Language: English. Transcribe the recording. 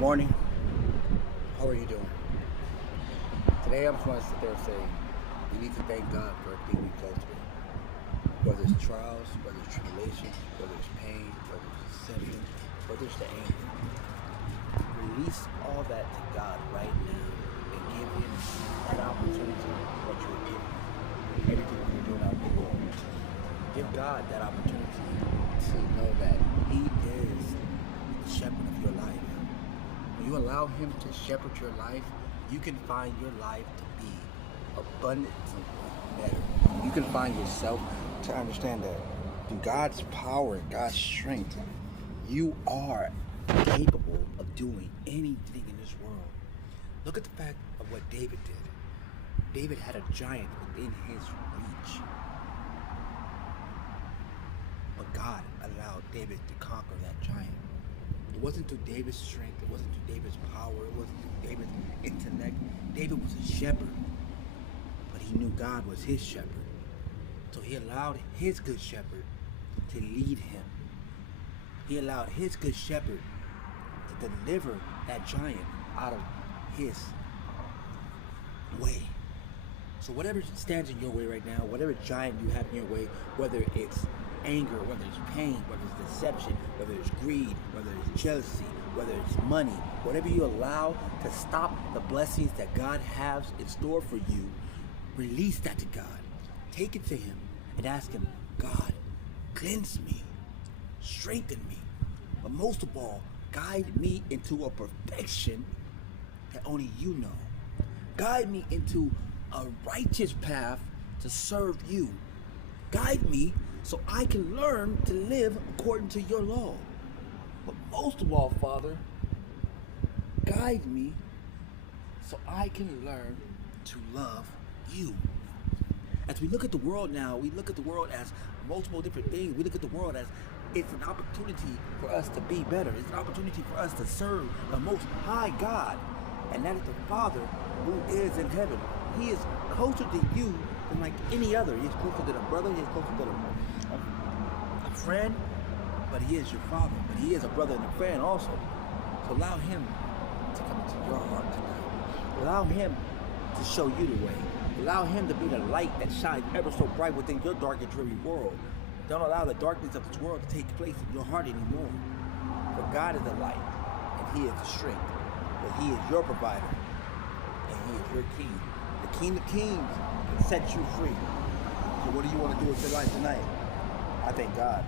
Morning. How are you doing? Today I just want to sit there and say we need to thank God for everything we go through. Whether it's trials, whether it's tribulations, whether it's pain, whether it's deception, whether it's the anger. Release all that to God right now and give Him that opportunity what you're giving. Everything that you're doing out in the world. Give God that opportunity to know that He is the shepherd of your life. When you allow Him to shepherd your life, you can find your life to be abundantly better. You can find yourself to understand that through God's power, God's strength, you are capable of doing anything in this world. Look at the fact of what David did. David had a giant within his reach. But God allowed David to conquer that giant. It wasn't through David's strength, it wasn't through David's power, it wasn't through David's intellect. David was a shepherd, but he knew God was his shepherd. So he allowed his good shepherd to lead him. He allowed his good shepherd to deliver that giant out of his way. So whatever stands in your way right now, whatever giant you have in your way, whether it's anger, whether it's pain, whether it's deception, whether it's greed, whether it's jealousy, whether it's money, whatever you allow to stop the blessings that God has in store for you, release that to God. Take it to Him and ask Him, God, cleanse me, strengthen me, but most of all, guide me into a perfection that only you know. Guide me into a righteous path to serve you. Guide me so I can learn to live according to your law. But most of all, Father, guide me so I can learn to love you. As we look at the world now, we look at the world as multiple different things. We look at the world as it's an opportunity for us to be better. It's an opportunity for us to serve the Most High God. And that is the Father who is in heaven. He is closer to you than like any other. He is closer than a brother. He is closer than a friend. But He is your Father. But He is a brother and a friend also. So allow Him to come into your heart tonight. Allow Him to show you the way. Allow Him to be the light that shines ever so bright within your dark and dreary world. Don't allow the darkness of this world to take place in your heart anymore. For God is the light, and He is the strength. But He is your provider, and He is your King. The King of Kings can set you free. So what do you want to do with your life tonight? I thank God.